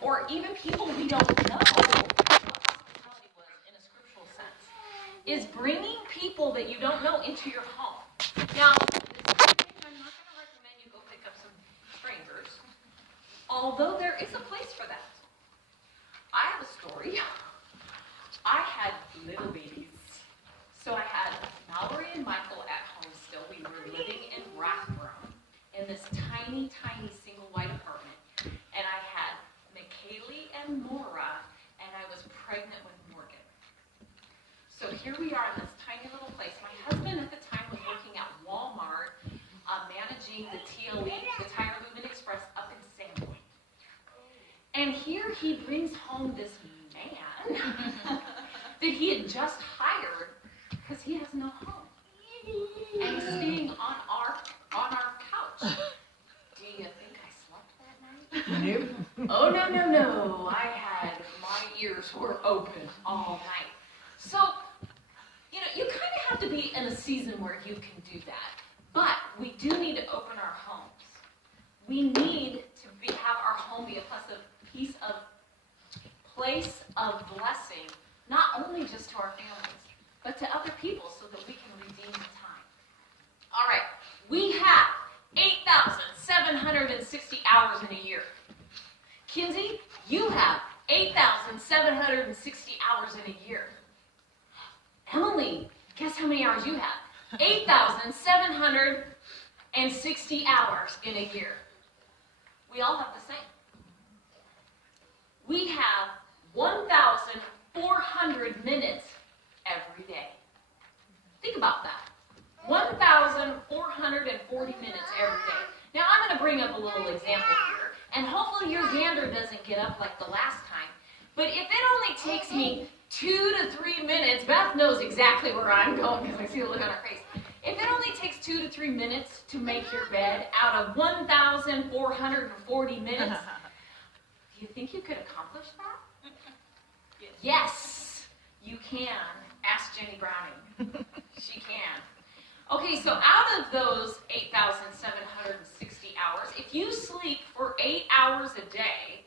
or even people we don't know what hospitality was in a scriptural sense, is bringing people that you don't know into your home. Now, I'm not going to recommend you go pick up some strangers, although there is a place for that. I have a story. I had little babies. So I had Mallory and Michael at home still. We were living in Rathbone in this tiny, tiny single wide apartment. And I had McKaylee and Nora, and I was pregnant with Morgan. So here we are in this tiny little place. My husband at the time was working at Walmart, managing the TLE, the Tire Movement Express, up in Sandpoint. And here he brings home this man that he had just hired because he has no home. And he's staying on our couch. Do you think I slept that night? Nope. Oh, no. My ears were open all night. So, you kind of have to be in a season where you can do that. But we do need to open our homes. We need to have our home be a place of blessing, not only just to our families, but to other people so that we can redeem the time. All right, we have 8,760 hours in a year. Kinsey, you have 8,760 hours in a year. Emily, guess how many hours you have? 8,760 hours in a year. We all have the same. We have 1,400 minutes every day. Think about that. 1,440 minutes every day. Now I'm going to bring up a little example here, and hopefully your gander doesn't get up like the last time. But if it only takes me 2 to 3 minutes, Beth knows exactly where I'm going because I see the look on her face. If it only takes 2 to 3 minutes to make your bed out of 1,440 minutes, do you think you could accomplish that? Yes, you can. Ask Jenny Browning. She can. Okay, so out of those 8,760 hours, if you sleep for 8 hours a day,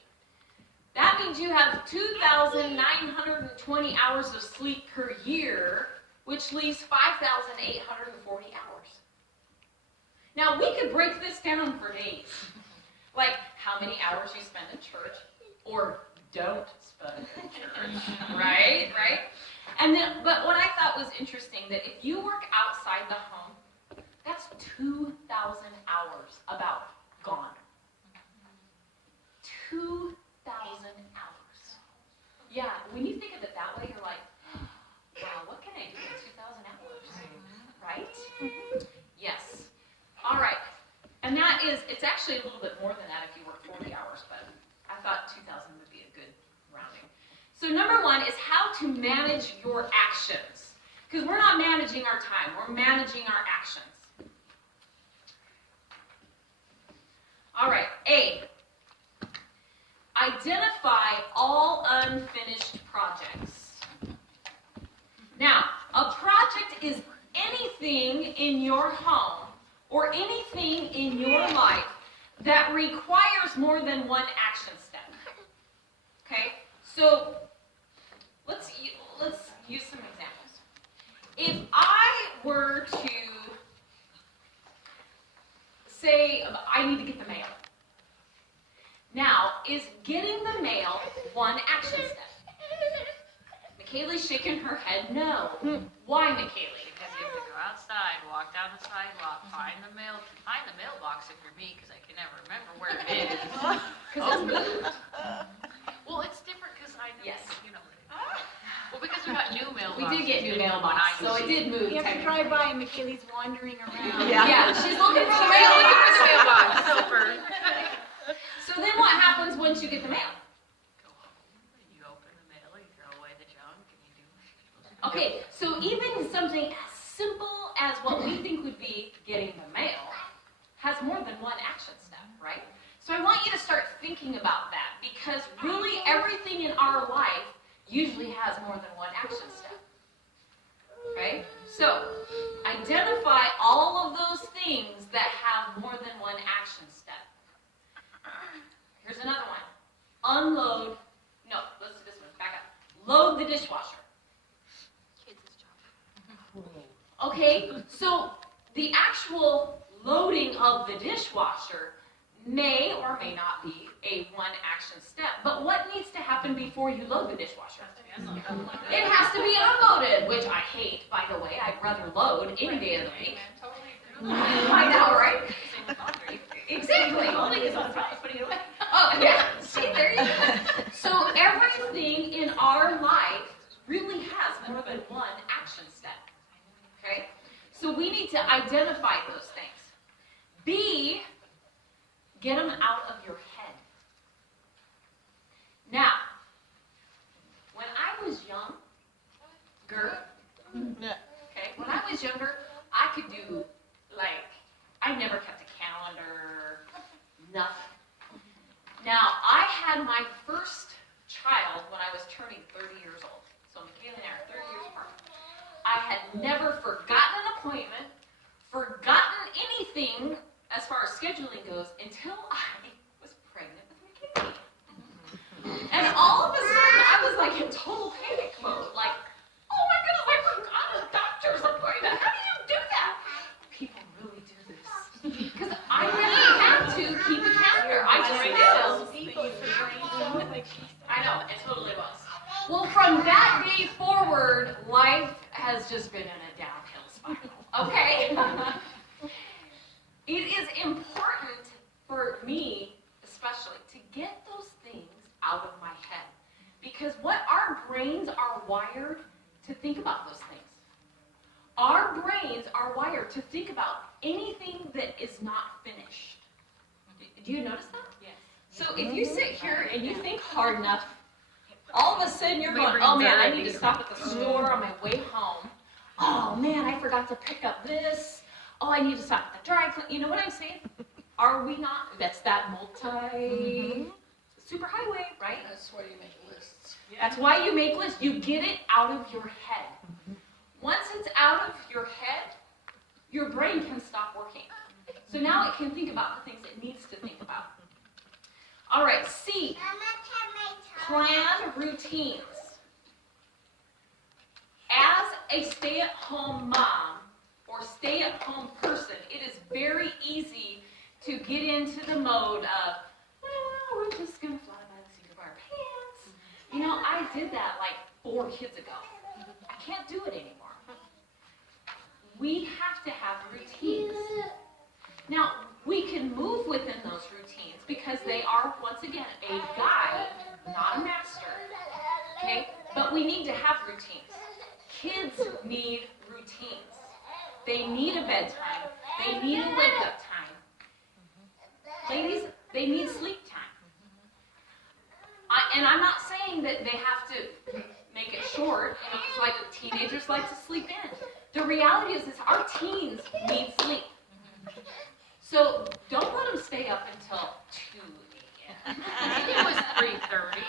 that means you have 2,920 hours of sleep per year, which leaves 5,840 hours. Now, we could break this down for days. Like how many hours you spend in church, or don't spend in church, right? And then, but what I thought was interesting, that if you work outside the home, that's 2,000 hours about gone. 2,000 hours. Yeah, when you think of it that way, you're like, wow, what can I do in 2,000 hours? Right? Yes. All right. And that is, it's actually a little bit more than that if you work 40 hours, but I thought 2,000 would be a good rounding. So number one is how to manage your actions. Because we're not managing our time, we're managing our actions. All right, A, identify all unfinished projects. Now, a project is anything in your home or anything in your life that requires more than one action step. Okay? So, let's use some examples. If I were to say, I need to get the mail. Now, is getting the mail one action step? McKaylee's shaking her head no. Why, McKaylee? Because you have to go outside, walk down the sidewalk, find the mailbox if you're me, because I can never remember where it is. Because it's moved. Well, it's different because I know, Yes. Well, because we got new mailboxes. We did get new mailbox, so it did move. You have to drive by and McKaylee's wandering around. Yeah, she's looking for the Mail, mail. look for the mailbox. Super. So then what happens once you get the mail? Go home and you open the mail, you throw away the junk, and you do what you're supposed to do. Okay, so even something as simple as what we think would be getting the mail has more than one action step, right? So I want you to start thinking about that, because really everything in our life usually has more than one action step. Okay? So identify all of those things that have more than one action step. Here's another one. unload, no, let's do this one, back up. Load the dishwasher. Kids' job. Okay, so the actual loading of the dishwasher may or may not be a one action step. But what needs to happen before you load the dishwasher? It has to be unloaded, which I hate, by the way. I'd rather load any day of the week. I know, right? Exactly. Only because I'm putting it away. Oh, yeah. See, there you go. So everything in our life really has more than one action step. Okay? So we need to identify those things. B, get them out of your head. Now, when I was younger, okay, when I was younger, I could do, I never kept a calendar, nothing. Now, I had my first child when I was turning 30 years old. So Michaela and I are 30 years apart. I had never forgotten an appointment, forgotten anything as far as scheduling goes until I was pregnant with Michaela. And all of a sudden, I was like in total panic mode. Like, oh my goodness, I forgot a doctor's appointment. How do you do that? People really do this. Because I really had to keep a calendar. I just know. I know, it totally was. Well, from that day forward, life has just been in a downhill spiral. Okay? It is important for me, especially, to get those things out of my head. Because what our brains are wired to think about those things. Our brains are wired to think about anything that is not finished. Do you notice that? Yes. So if you sit here and you think hard enough, all of a sudden you're going, oh man, I need to stop at the store on my way home. Oh man, I forgot to pick up this. Oh, I need to stop at the dry clean. You know what I'm saying? Are we not? That's that superhighway, right? That's why you make lists. That's why you make lists. You get it out of your head. Once it's out of your head, your brain can stop working. So now it can think about the things it needs to think about. All right, C, plan routines. As a stay-at-home mom or stay-at-home person, it is very easy to get into the mode of, well, we're just going to fly by the seat of our pants. You know, I did that like 4 kids ago. I can't do it anymore. We have to have routines. Now, we can move within those routines because they are, once again, a guide, not a master. Okay? But we need to have routines. Kids need routines. They need a bedtime. They need a wake-up time. Ladies, they need sleep time. And I'm not saying that they have to make it short, you know, because like teenagers like to sleep in. The reality is our teens need sleep. So don't let them stay up until 2 a.m. It was 3:30.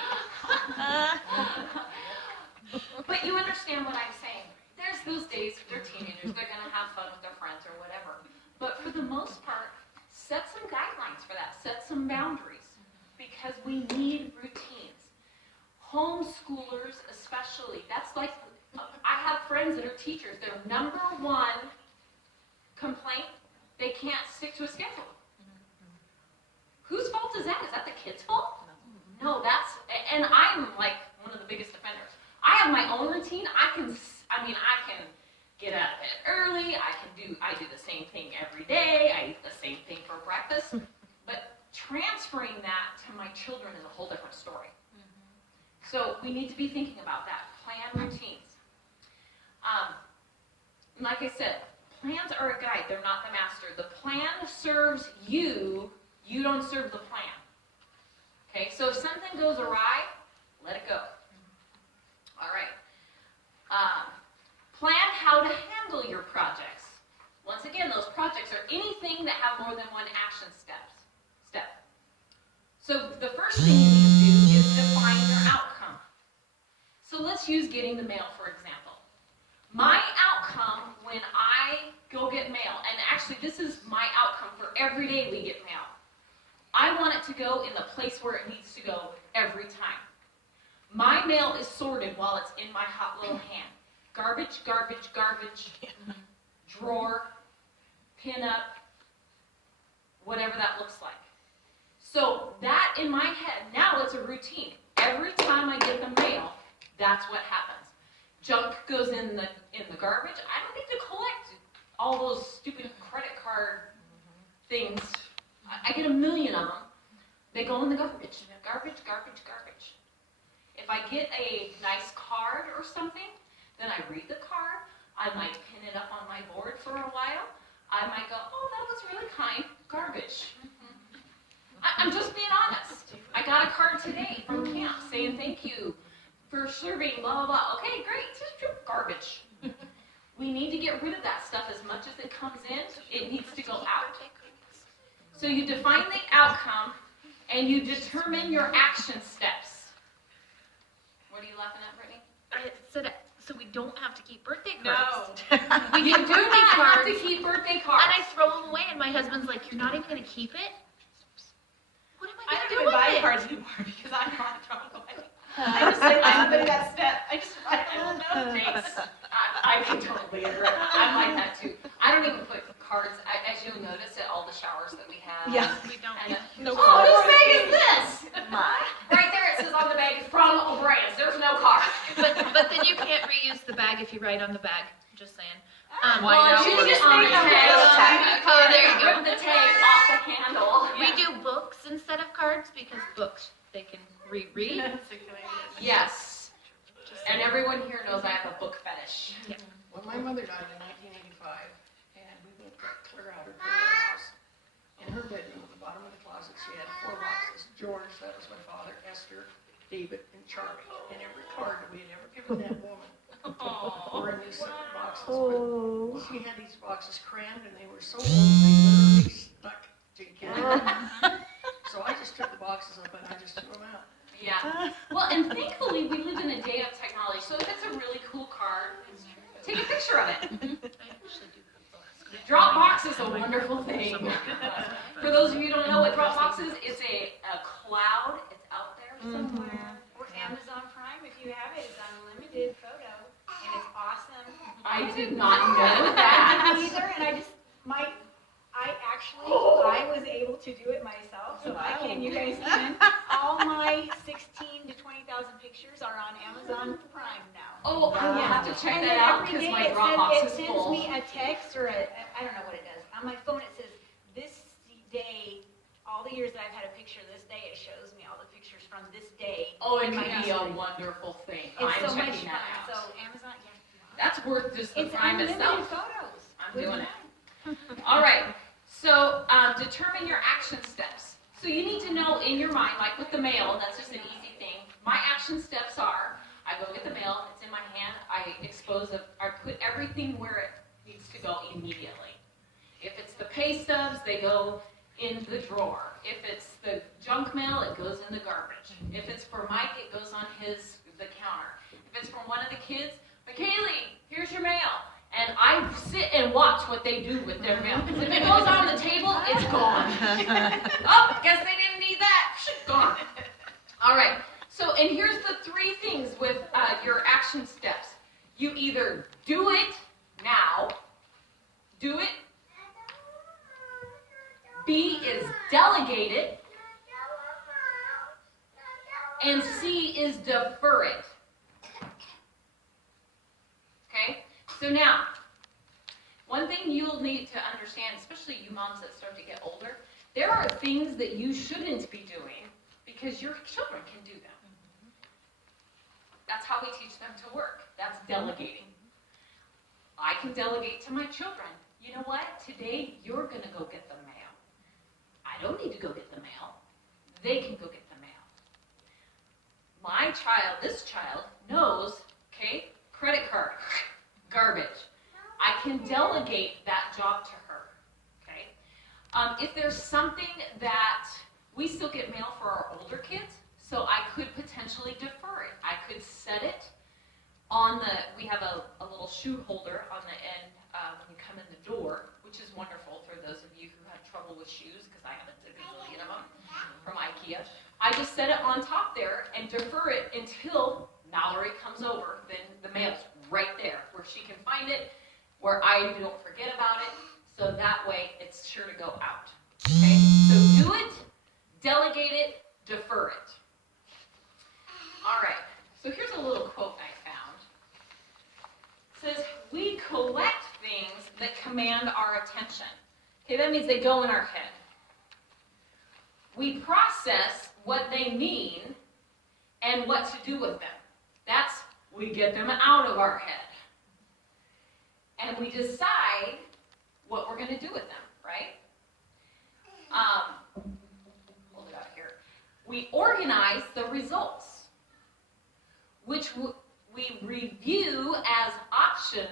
But you understand what I'm saying. There's those days, they're teenagers, they're going to have fun with their friends or whatever. But for the most part, set some guidelines for that. Set some boundaries. Because we need routines. Homeschoolers especially, that's like, I have friends that are teachers. Their number one complaint, they can't stick to a schedule. Whose fault is that? Is that the kid's fault? No, and I'm like one of the biggest offenders. I have my own routine. I can get out of bed early. I do the same thing every day. I eat the same thing for breakfast. But transferring that to my children is a whole different story. So we need to be thinking about that. Plan routines. Like I said, plans are a guide. They're not the master. The plan serves you. You don't serve the plan. Okay, so if something goes awry, let it go. All right. Plan how to handle your projects. Once again, those projects are anything that have more than one action step. So the first thing you need to do is define your outcome. So let's use getting the mail, for example. My outcome when I go get mail, and actually this is my outcome for every day we get mail. I want it to go in the place where it needs to go every My mail is sorted while it's in my hot little hand. Garbage, garbage, garbage, drawer, pin up, whatever that looks like. So that in my head, now it's a routine. Every time I get the mail, that's what happens. Junk goes in the garbage. I don't need to collect all those stupid credit card things. I get a million of them. They go in the garbage. Garbage, garbage, garbage. If I get a nice card or something, then I read the card. I might pin it up on my board for a while. I might go, oh, that was really kind. Garbage. I'm just being honest. I got a card today from camp saying thank you for serving blah, blah, blah. Okay, great. Garbage. We need to get rid of that stuff as much as it comes in. It needs to go out. So you define the outcome and you determine your action steps. What are you laughing at, Brittany? I said, so we don't have to keep birthday cards. No. We You get do birthday not have cards, to keep birthday cards. and I throw them away, and my husband's like, "You're not even gonna keep it? What am I I don't gonna do even with buy it?" cards anymore because I'm not throwing away. I just like I'm doing that step. I just write a little note. Thanks. I can totally agree. I'm like that too. I don't even put cards, as you'll notice at all the showers that we have. Yeah. We don't. And, No oh, cards. whose bag is this? Mine. Right there it says on the bag, from O'Brien's. There's no card. But then you can't reuse the bag if you write on the bag. Just saying. Why Well, not? you just on need the to tag. Oh, there you go. Rip the tag off the handle. We do books instead of cards because books they can reread. Yes. And everyone here knows I have a book fetish. Well, my mother died in 1985, and we moved clear out her house. In her bedroom, at the bottom of the closet, she had 4 boxes. George, that was my father, Esther, David, and Charlie. And every card that we had ever given that woman were in these separate boxes. But she had these boxes crammed, and they were so old, they literally stuck together. So I just took the boxes up and I just threw them out. Yeah. Well, and thankfully we live in a day of technology. So if it's a really cool card, take a picture of it. I actually do have Dropbox is a wonderful thing. For those of you who don't know what Dropbox is, it's a cloud. It's out there somewhere. Or Amazon Prime, if you have it, it's unlimited photo, and it's awesome. I did not know I that. didn't either, and I was able to do it myself, so I can, you guys can. All my 16 to 20,000 pictures are on Amazon Prime now. Oh, I will have to check And that then out every because day my it Dropbox sends, is it sends full. me a text or I don't know what it does. On my phone it says, this day, all the years that I've had a picture this day, it shows me all the pictures from this day. Oh, it in my can be a history. wonderful thing. It's I'm so much checking fun. that So out. Amazon, yeah. That's worth just the It's Prime unlimited itself. photos. I'm doing it. All right. So determine your action steps. So you need to know in your mind, like with the mail, that's just an easy thing. My action steps are, I go get the mail, it's in my hand, I put everything where it needs to go immediately. If it's the pay stubs, they go in the drawer. If it's the junk mail, it goes in the garbage. If it's for Mike, it goes on the counter. If it's from one of the kids, McKaylee, here's your mail. And I sit and watch what they do with their mail. Because if it goes on the table, it's gone. Oh, guess they didn't need that. Gone. All right. So, and here's the 3 things with your action steps. You either do it now, do it. B is delegate it. And C is defer it. Okay? So now, one thing you'll need to understand, especially you moms that start to get older, there are things that you shouldn't be doing because your children can do them. That's how we teach them to work. That's delegating. I can delegate to my children. You know what? Today, you're going to go get the mail. I don't need to go get the mail. They can go get the mail. My child, this child, knows, okay, credit card. Garbage. I can delegate that job to her, okay? If there's something that, we still get mail for our older kids, so I could potentially defer it. I could set it on we have a little shoe holder on the end when you come in the door, which is wonderful for those of you who have trouble with shoes, because I have a gazillion of them from IKEA. I just set it on top there there and defer it until Mallory comes over. Then the mail's right there where she can find it, where I don't forget about it, so that way it's sure to go out. Okay? So do it, delegate it, defer it. All right, so here's a little quote I found. It says, we collect things that command our attention. Okay, that means they go in our head. We process what they mean and what to do with them. That's, we get them out of our head. And we decide what we're going to do with them, right? Hold it out here. We organize the results, which we review as options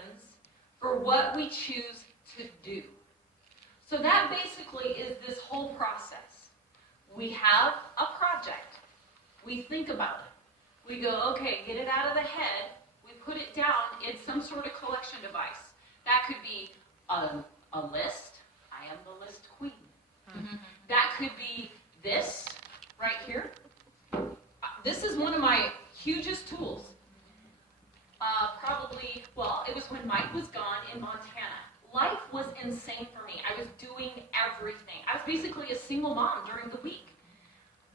for what we choose to do. So that basically is this whole process. We have a project. We think about it. We go, okay, get it out of the head. We put it down in some sort of collection device. That could be a list. I am the list queen. That could be this right here. This is one of my hugest tools. Probably, well, it was when Mike was gone in Montana. Life was insane for me. I was doing everything. I was basically a single mom during the week.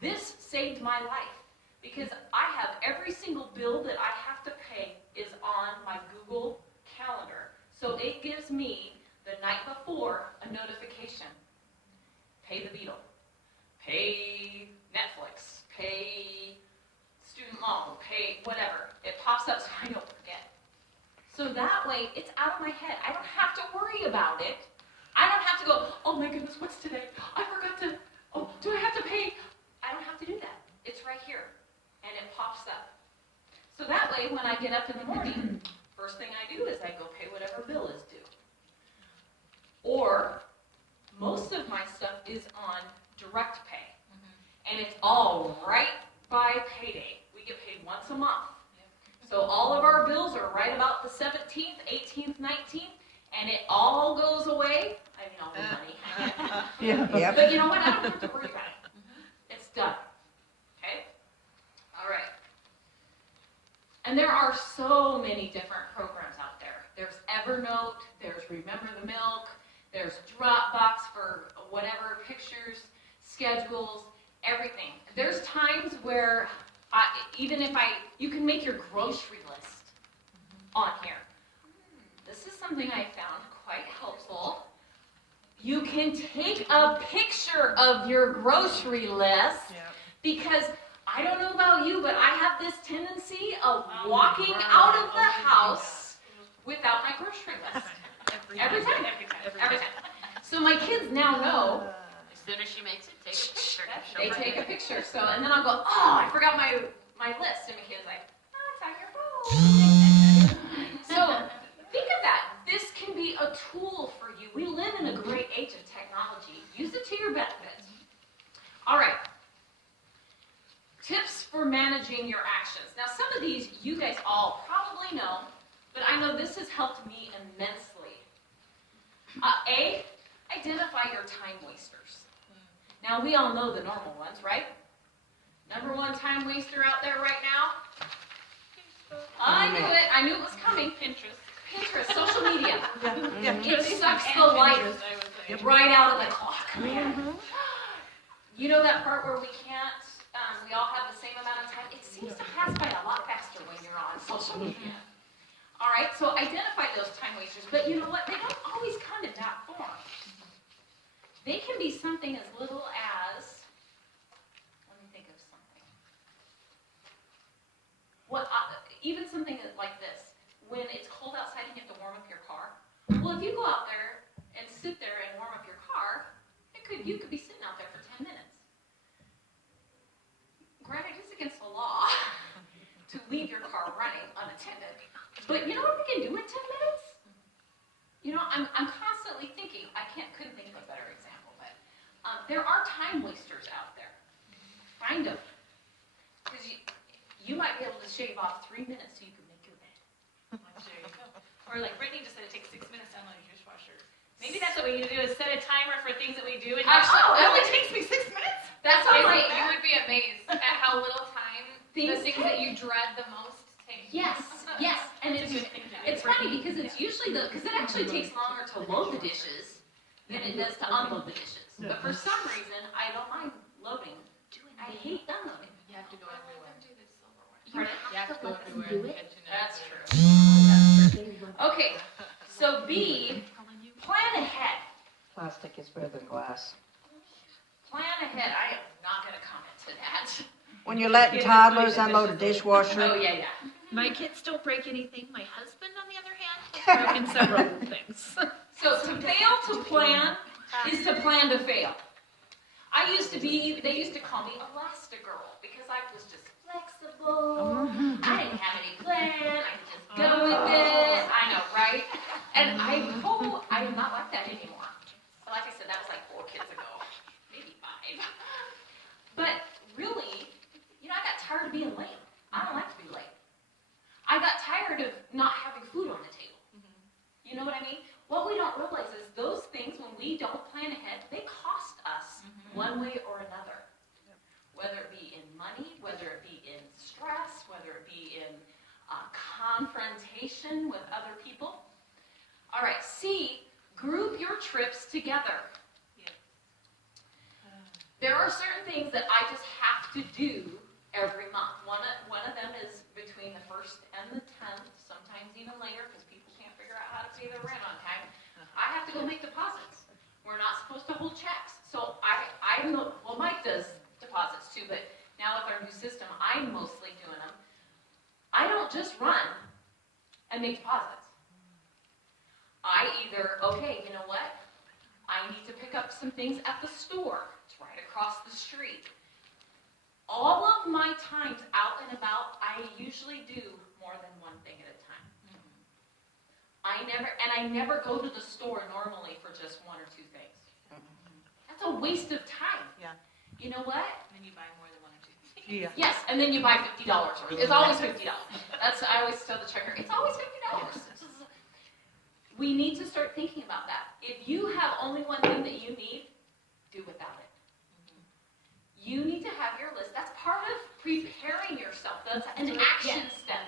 This saved my life because I have every single bill that I have to pay is on my Google Calendar. So it gives me the night before a notification. Pay the Beetle. Pay Netflix. Pay student loan. Pay whatever. It pops up so I don't forget. So that way, it's out of my head. I don't have to worry about it. I don't have to go, oh my goodness, what's today? I forgot to, oh, do I have to pay? I don't have to do that. It's right here. And it pops up. So that way, when I get up in the morning, first thing I do is I go pay whatever bill is due. Or, most of my stuff is on direct pay. And it's all right by payday. We get paid once a month. So all of our bills are right about the 17th, 18th, 19th, and it all goes away. I mean, all the money. Yeah. But you know what? I don't have to worry about it. It's done. Okay? All right. And there are so many different programs out there. There's Evernote, there's Remember the Milk, there's Dropbox for whatever, pictures, schedules, everything. There's times where you can make your grocery list on here. This is something I found quite helpful. You can take a picture of your grocery list because I don't know about you, but I have this tendency of walking out of the house without my grocery list. Every time. So my kids now know. As soon as she makes it, take a picture. They take a picture. So, and then I'll go, oh, I forgot my list. And my kid's like, oh, it's on your phone. So think of that. This can be a tool for you. We live in a great age of technology. Use it to your benefit. All right. Tips for managing your actions. Now, some of these you guys all probably know, but I know this has helped me immensely. A, identify your time wasters. Now, we all know the normal ones, right? Number one time waster out there right now? I knew it. I knew it was coming. Pinterest, social media. It sucks the life right out of the clock. You know that part where we can't, we all have the same amount of time? It seems to pass by a lot faster when you're on social media. All right, so identify those time wasters. But you know what? They don't always come in that form. They can be something as little as, let me think of something. Even something like this. When it's cold outside and you have to warm up your car. Well, if you go out there and sit there and warm up your car, you could be sitting out there for 10 minutes. Granted, it's against the law to leave your car running unattended. But you know what we can do in 10 minutes? You know, I'm constantly thinking, couldn't think of a better example, but there are time wasters out there. Find them. Because you might be able to shave off 3 minutes so you can make your bed. Or like Brittany just said, it takes 6 minutes to unload your dishwasher. Maybe that's what we need to do, is set a timer for things that we do. And Actually, it only takes me 6 minutes? That's all right. You would be amazed at how little time The things things that you dread the most take. Yes, yes, and It's it's, a good thing to do. it's funny because it's usually because it actually takes longer to load the dishes than it does to unload the dishes. But for some reason, I don't mind loading. I hate unloading. You have to go everywhere. Pardon? You have to go everywhere do and it? catch it. That's true. Okay, so B, plan ahead. Plastic is better than glass. Plan ahead. I am not gonna comment to that. When you're letting toddlers unload a dishwasher, Oh, yeah. My kids don't break anything. My husband, on the other hand, has broken several things. So to fail to plan is to plan to fail. They used to call me Elastigirl because I was just flexible. I didn't have any plan. I could just go with it. I know, right? And I am not like that anymore. But like I said, that was like 4 kids ago, maybe 5. But really, I got tired of being late. I don't like to be late. I got tired of not having food on the table. You know what I mean? What we don't realize is those things, when we don't plan ahead, they cost us one way or another. Whether it be in money, whether it be in stress, whether it be in confrontation with other people. All right, C, group your trips together. There are certain things that I just have to do every month. One of them is between the 1st and the 10th, sometimes even later, because people can't figure out how to pay their rent on time. I have to go make deposits. We're not supposed to hold checks. So Mike does deposits too, but now with our new system, I'm mostly doing them. I don't just run and make deposits. I either, okay, you know what? I need to pick up some things at the store. It's right across the street. All of my times out and about, I usually do more than one thing at a time. I never go to the store normally for just 1 or 2 things. That's a waste of time. Yeah. You know what? And then you buy more than 1 or 2 things. yeah. Yes, and then you buy $50. It's always $50. I always tell the checker, it's always $50. We need to start thinking about that. If you have only one thing that you need, do without it. You need to have your list. That's part of preparing yourself. That's an action step.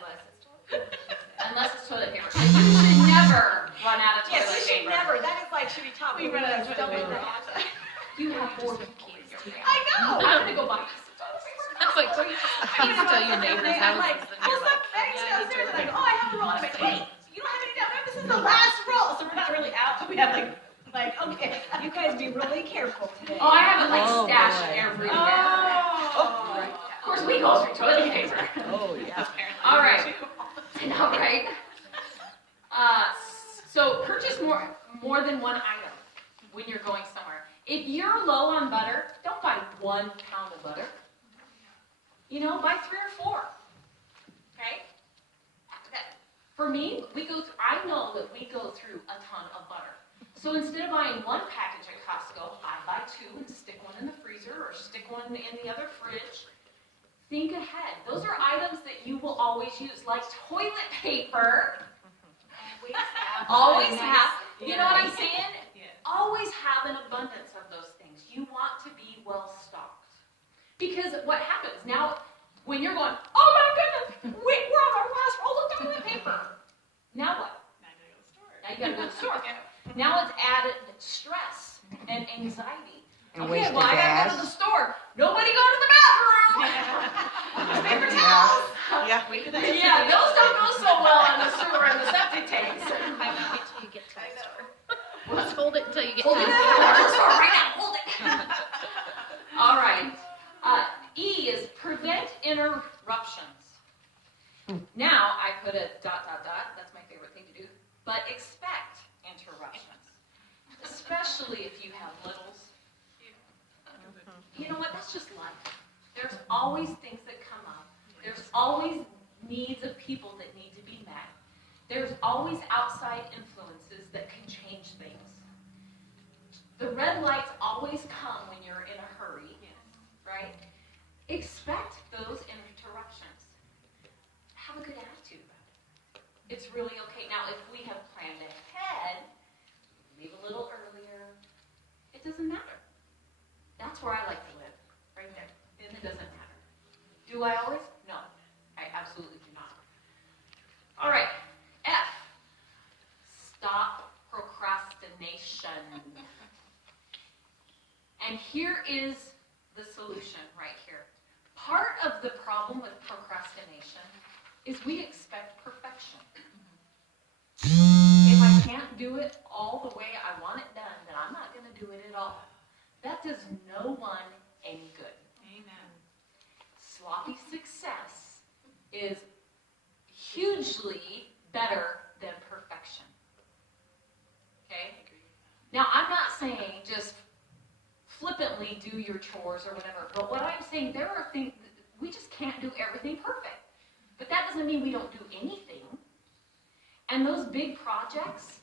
Unless it's toilet paper. You should never run out of toilet Yes, you should paper. never, that is like, should be taught. We run out of Don't toilet let paper. that happen. You have 4 kids. I know. I'm gonna go buy some toilet paper. I was like, well, you just tell your neighbors I'm like, houses. well, some Meg's downstairs, and I go, oh, I have a roll. I'm like, wait, you don't have any down there? This is the last roll. So we're not really out, but we have like, okay. You guys be really careful today. Oh, I have it like Oh, stashed boy. everywhere. Oh. Of course, we go through toilet paper. Oh, yeah. All right. I know, right? So purchase more than one item when you're going somewhere. If you're low on butter, don't buy 1 pound of butter. Buy 3 or 4. Okay? For me, I know that we go through a ton of butter. So instead of buying 1 package at Costco, I buy 2 and stick one in the freezer or stick one in the other fridge. Think ahead. Those are items that you will always use, like toilet paper. Always have. You know what I'm saying? Always have an abundance of those things. You want to be well stocked. Because what happens now, when you're going, oh my goodness, wait, we're on our last roll of toilet paper. Now what? Now you gotta go to the store. Now it's added stress and anxiety. And Okay, wasted well, I gotta go to the gas. store. Nobody go to the bathroom. Paper towels. Yeah. Yeah, those don't go so well in the sewer and the septic tanks. Wait till you get to the store. Let's hold it until you get Hold to it the out. store. Go to the store right now. Hold it. All right. E is prevent interruptions. Now I put a ... That's my favorite thing to do. But expect interruptions, especially if you have littles. You know what? That's just life. There's always things that come up. There's always needs of people that need to be met. There's always outside influences that can change things. The red lights always come when you're in a hurry, right? Expect those interruptions. Have a good attitude about it. It's really okay. Now, if we have planned ahead, leave a little earlier, it doesn't matter. That's where I like to live, right there. And it doesn't matter. Do I always? No. is the solution right here. Part of the problem with procrastination is we expect perfection. If I can't do it all the way I want it done, then I'm not going to do it at all. That does no one any good. Amen. Sloppy success is hugely better than perfection. Okay? Now, I'm not saying just flippantly do your chores or whatever, but what I'm saying, there are things, we just can't do everything perfect. But that doesn't mean we don't do anything. And those big projects,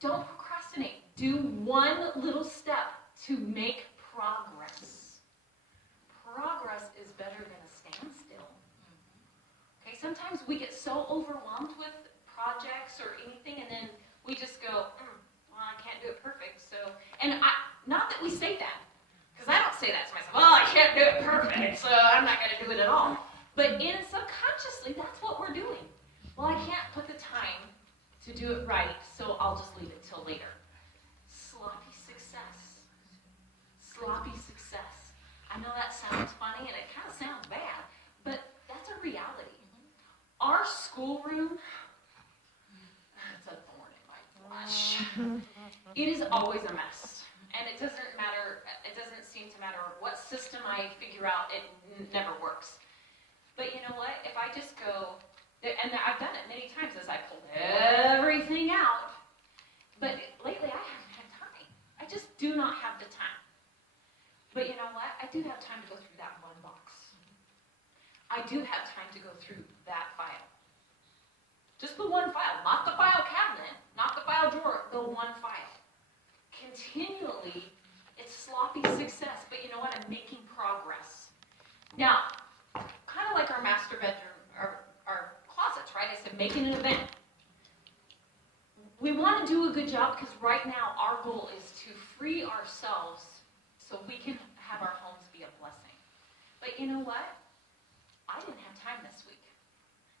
don't procrastinate. Do one little step to make progress. Progress is better than a standstill. Okay, sometimes we get so overwhelmed with projects or anything, and then we just go, well, I can't do it perfect, so, and not that we say that, because I don't say that to myself, well, I can't do it perfect, so I'm not going to do it at all. But subconsciously, that's what we're doing. Well, I can't put the time to do it right, so I'll just leave it till later. Sloppy success. Sloppy success. I know that sounds funny, and it kind of sounds bad, but that's a reality. Our schoolroom, it's a thorn in my flesh. It is always a mess. And it doesn't seem to matter what system I figure out, it never works. But you know what? If I just go, and I've done it many times as I pulled everything out, but lately I haven't had time. I just do not have the time. But you know what? I do have time to go through that one box. I do have time to go through that file. Just the one file, not the file cabinet, not the file drawer, the one file. Continually, it's sloppy success, but you know what? I'm making progress. Now, kind of like our master bedroom, our closets, right? I said making an event. We want to do a good job because right now our goal is to free ourselves so we can have our homes be a blessing. But you know what? I didn't have time this week.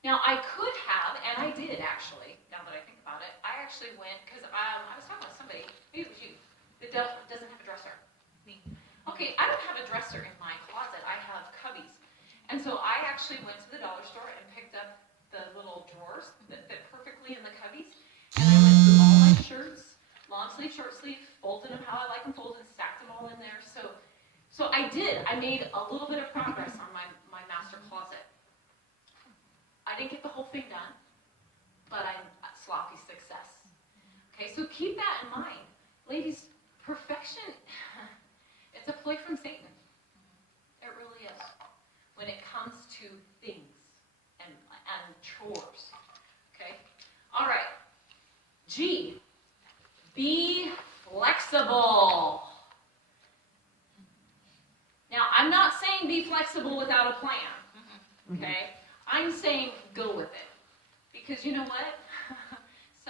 Now, I could have, and I did actually, now that I think about it, I actually went, because I was talking with somebody, maybe it was you, that doesn't have a dresser. Me. Okay, I don't have a dresser in my closet. I have cubbies. And so I actually went to the dollar store and picked up the little drawers that fit perfectly in the cubbies, and I went through all my shirts, long sleeve, short sleeve, folded them how I like them folded, stacked them all in there. So I did. I made a little bit of progress on my master closet. I didn't get the whole thing done, but I'm sloppy success. Okay, so keep that in mind. Ladies, perfection, it's a ploy from Satan. It really is. When it comes to things and chores. Okay? All right. G, be flexible. Now, I'm not saying be flexible without a plan. Okay? I'm saying go with it. Because you know what?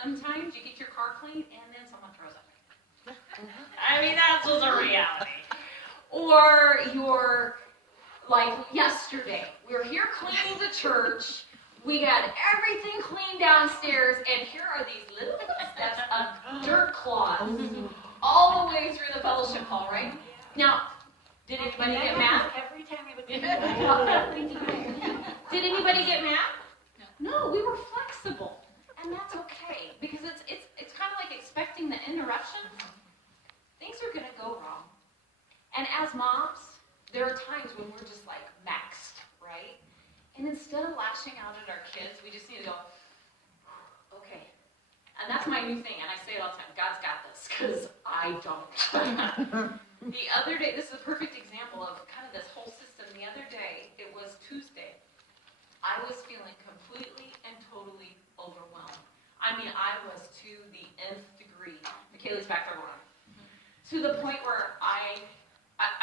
Sometimes you get your car clean and then someone throws up. I mean, that's just a reality. Or you're like yesterday, we were here cleaning the church. We got everything cleaned downstairs, and here are these little steps of dirt clods all the way through the fellowship hall, right? Now, did anybody get mad? Every time I would do that. Did anybody get mad? No, we were flexible, and that's okay because it's kind of like expecting the interruptions. Things are going to go wrong, and as moms, there are times when we're just like maxed, right? And instead of lashing out at our kids, we just need to go, okay. And that's my new thing, and I say it all the time. God's got this, because I don't. The other day, this is a perfect example of kind of this whole system. The other day, it was Tuesday. I was feeling completely and totally overwhelmed. I mean, I was to the nth degree. Michaela's back there going, to the point where I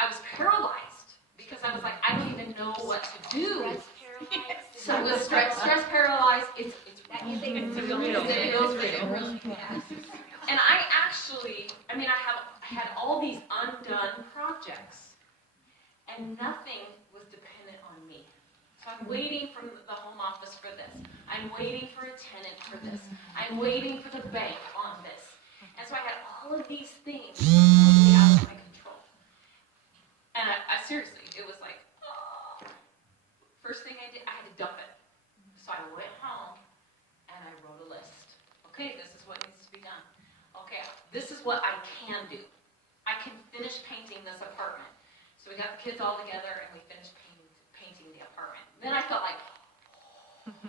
was paralyzed because I was like, I don't even know what to do. Stress paralyzed. So it was stress paralyzed. It's That you think it's it goes real. And I actually, I had all these undone projects, and nothing was dependent on me. So I'm waiting from the home office for this. I'm waiting for a tenant for this. I'm waiting for the bank on this. And so I had all of these things totally out of my control. first thing I did, I had to dump it. So I went home and I wrote a list. Okay, this is what needs to be done. Okay, this is what I can do. I can finish painting this apartment. So we got the kids all together and we finished painting the apartment. Then I felt like,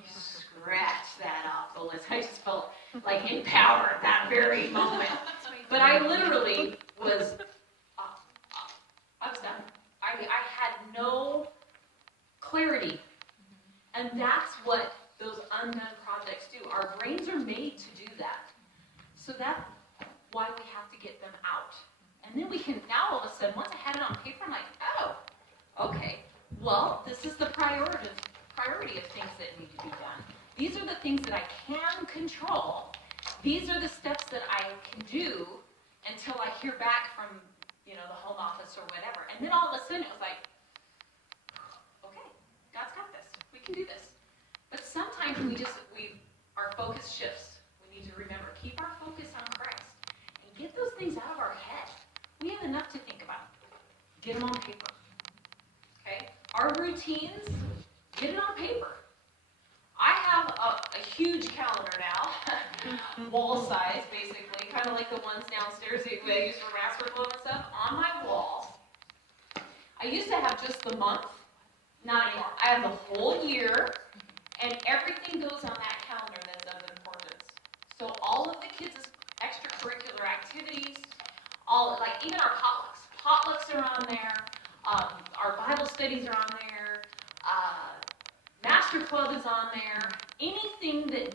scratch that off the list. I just felt like empowered at that very moment. But I literally was, I was done. I had no clarity. And that's what those undone projects do. Our brains are made to do that. So that's why we have to get them out. And then we can, now all of a sudden, once I had it on paper, I'm like, oh, okay. Well, this is the priority of things that need to be done. These are the things that I can control. These are the steps that I can do until I hear back from, the home office or whatever. And then all of a sudden it was like, okay, God's got this. We can do this. But sometimes our focus shifts. We need to remember, keep our focus on Christ and get those things out of our head. We have enough to think about. Get them on paper. Okay? Our routines, get it on paper. I have a huge calendar now, wall size basically, kind of like the ones downstairs that I use for master flow and stuff, on my wall. I used to have just the month, not anymore. I have the whole year, and everything goes on that calendar that's of importance. So all of the kids' extracurricular activities, even our potlucks. Potlucks are on there, our Bible studies are on there, Master Club is on there. Anything that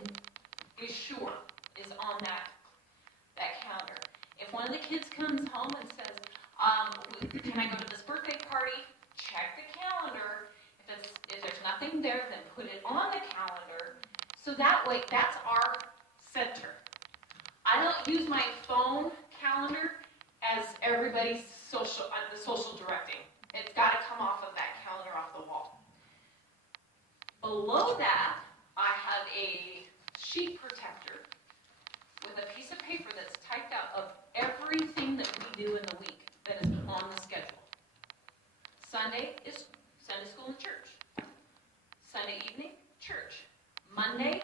is sure is on that calendar. If one of the kids comes home and says, can I go to this birthday party? Check the calendar. If there's nothing there, then put it on the calendar. So that way, that's our center. I don't use my phone calendar as everybody's the social directing. It's got to come off of that calendar off the wall. Below that, I have a sheet protector with a piece of paper that's typed out of everything that we do in the week that is on the schedule. Sunday is Sunday school and church. Sunday evening, church. Monday,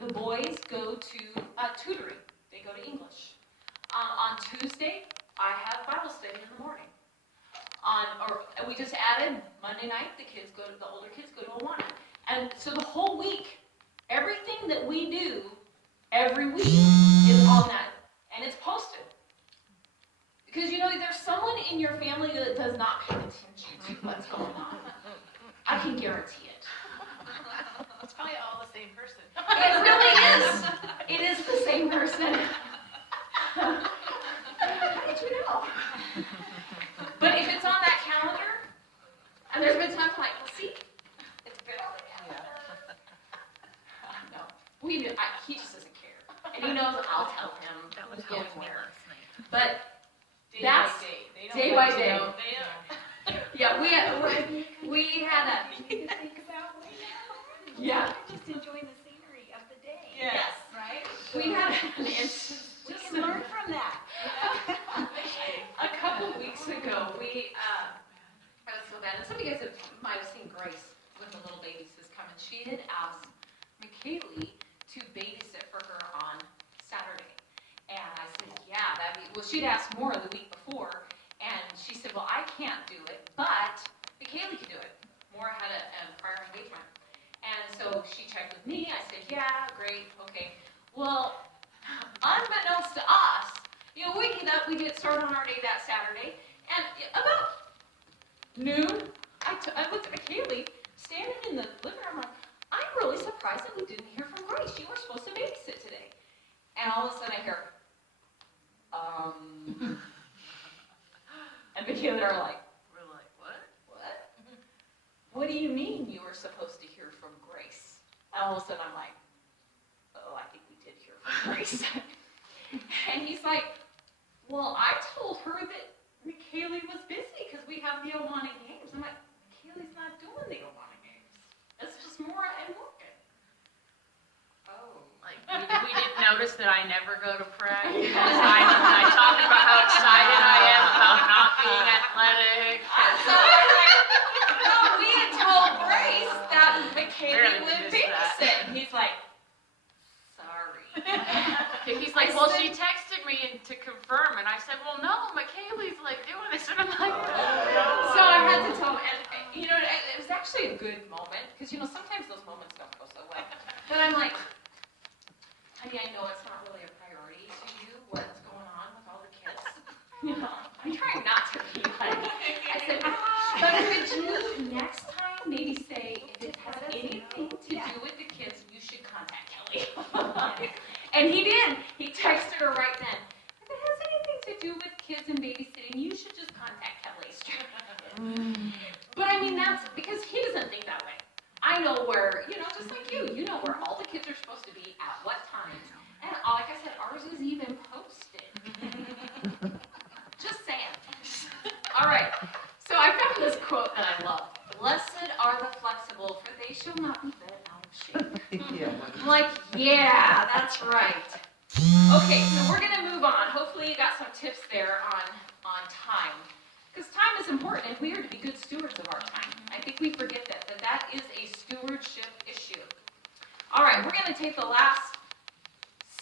the boys go to tutoring. They go to English. On Tuesday, I have Bible study in the morning. We just added Monday night, the older kids go to Awana. And so the whole week, everything that we do every week is on that, and it's posted. Because there's someone in your family that does not pay attention to what's going on. I can guarantee it. It's probably all the same person. It really is. It is the same person. How did you know? But if it's on that calendar, and there's been times I'm like, see, it's been on the calendar. No, he just doesn't care, and he knows I'll tell him. That was when helpful where. last night. But Day that's by day. They don't day want by to day. know. They don't. Yeah, we had a You need to think about way now. yeah. Just enjoying the scenery of the day. Yes. Right? We had an instance. We can learn from that. A couple weeks ago, I was so bad, and some of you guys might have seen Grace when the little babies has come, and she had asked McKaylee to babysit for her on Saturday. And I said, yeah, she'd asked more the week before, and she said, well, I can't do it, but McKaylee can do it. Maura had a prior engagement. And so she checked with me, I said, yeah, great, okay. Well, unbeknownst to us, we get up, we get started on our day that Saturday, and about noon, I looked at McKaylee standing in the living room, like, I'm really surprised that we didn't hear from Grace. You were supposed to babysit today. And all of a sudden I hear, and McKaylee are like, We're like, what? what? What do you mean you were supposed to hear from Grace? And all of a sudden I'm like, oh, I think we did hear from Grace. And he's like, well, I told her that McKaylee was busy because we have the Awana games. I'm like, McKaylee's not doing the Awana games. It's just Maura and Morgan. Oh. Like, we didn't notice that I never go to practice. I talk about how excited I am about not being athletic. So I was like, no, we had told Grace that Well, she texted me to confirm, and I said, well, no, McKaylee's like doing this, and I'm like, So I had to tell him, and you know, it was actually a good moment, because you know, sometimes those moments don't go so well. But I'm like, honey, I know it's not really a priority to you, what's going on with all the kids. You know, I'm trying not to be like, I said, but could you next time maybe say, if it has anything to do with the kids, you should contact Kelly. And he did. He texted her right then. If it has anything to do with kids and babysitting, you should just contact Kelly. But I mean, that's because he doesn't think that way. I know where, you know, just like you know where all the kids are supposed to be at what times. And like I said, ours is even posted. Just saying. All right. So I found this quote that I love. Blessed are the flexible, for they shall not be bent out of shape. Yeah. I'm like, yeah, that's right. Okay, so we're gonna move on. Hopefully you got some tips there on time. Because time is important and we are to be good stewards of our time. I think we forget that is a stewardship issue. All right, we're gonna take the last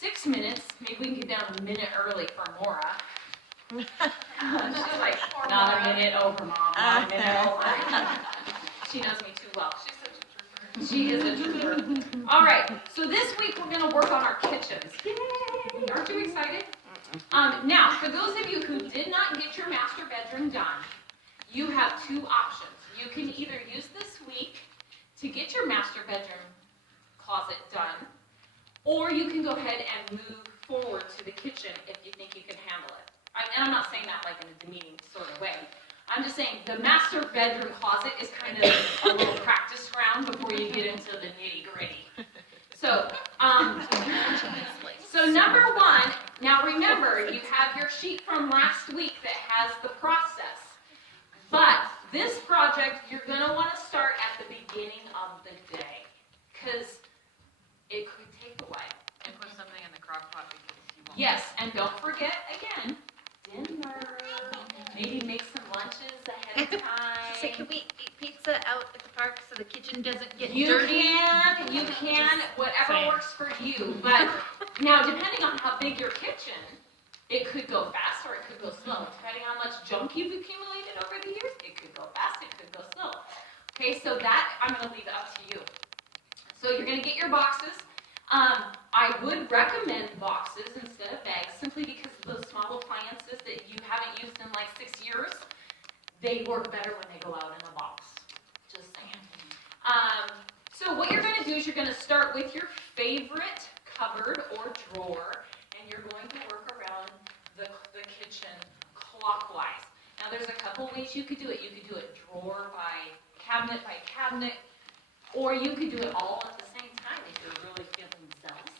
6 minutes. Maybe we can get down a minute early for Maura. She's like, not a minute over, Mom, not a minute over. She knows me too well. She is a trooper. All right, so this week we're going to work on our kitchens. Yay! Aren't you excited? Now, for those of you who did not get your master bedroom done, you have two options. You can either use this week to get your master bedroom closet done, or you can go ahead and move forward to the kitchen if you think you can handle it. And I'm not saying that like in a demeaning sort of way. I'm just saying the master bedroom closet is kind of a little practice ground before you get into the nitty gritty. So, so number one, now remember you have your sheet from last week that has the process. But this project you're going to want to start at the beginning of the day because it could take a while. and put something in the crock pot because you won't. Yes, and don't forget again, dinner. Maybe make some lunches ahead of time. Say, can we eat pizza out at the park so the kitchen doesn't get You dirty? can, whatever works for you. But now, depending on how big your kitchen, it could go fast or it could go slow. Depending on how much junk you've accumulated over the years, it could go fast, it could go slow. Okay, so that I'm going to leave it up to you. So you're going to get your boxes. I would recommend boxes instead of bags simply because those small appliances that you haven't used in like 6 years, they work better when they go out in a box. Just saying. So what you're going to do is you're going to start with your favorite cupboard or drawer, and you're going to work around the kitchen clockwise. Now there's a couple ways you could do it. You could do it drawer by cabinet, or you could do it all at the same time if you're really feeling zealous.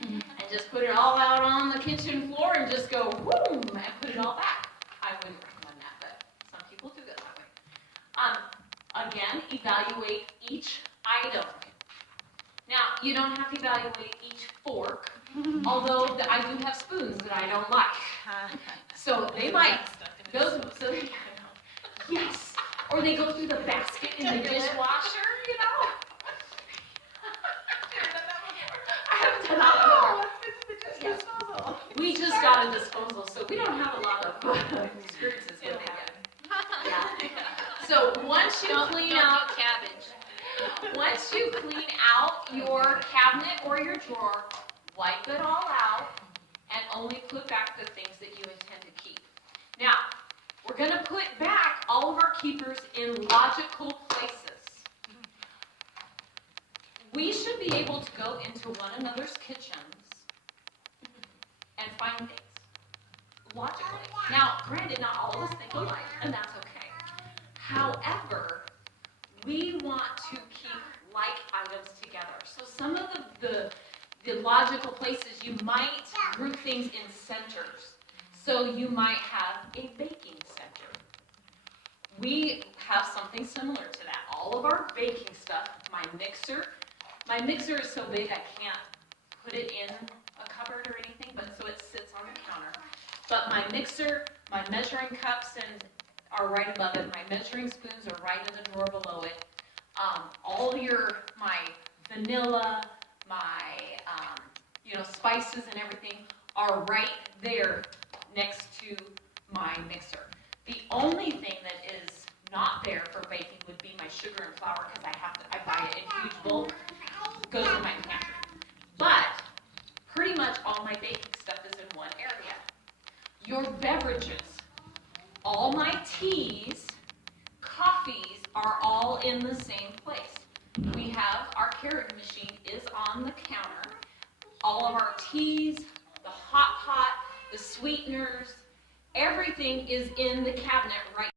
And just put it all out on the kitchen floor and just go boom and put it all back. I wouldn't recommend that, but some people do it that way. Again, evaluate each item. Now, you don't have to evaluate each fork, although I do have spoons that I don't like. So they might, yes, or they go through the basket in the dishwasher, you know? I haven't done that before. Yes. We just got a disposal, so we don't have a lot of experiences with it yet. Yeah. So once you clean out cabbage. Once you clean out your cabinet or your drawer, wipe it all out and only put back the things that you intend to keep. Now, we're going to put back all of our keepers in logical places. We should be able to go into one another's kitchens and find things logically. Now, granted, not all of us think alike, and that's okay. However, we want to keep like items together. So some of the logical places, you might group things in centers. So you might have a baking center. We have something similar to that. All of our baking stuff, my mixer is so big I can't put it in a cupboard or anything, but so it sits on the counter. But my mixer, my measuring cups are right above it. My measuring spoons are right in the drawer below it. My vanilla, my spices and everything are are right there next to my mixer. The only thing that is not there for baking would be my sugar and flour, because I buy it in huge bulk, goes in my pantry. But pretty much all my baking stuff is in one area. Your beverages, all my teas, coffees are all in the same place. We have our Keurig machine is on the counter. All of our teas, the hot pot, the sweeteners, everything is in the cabinet right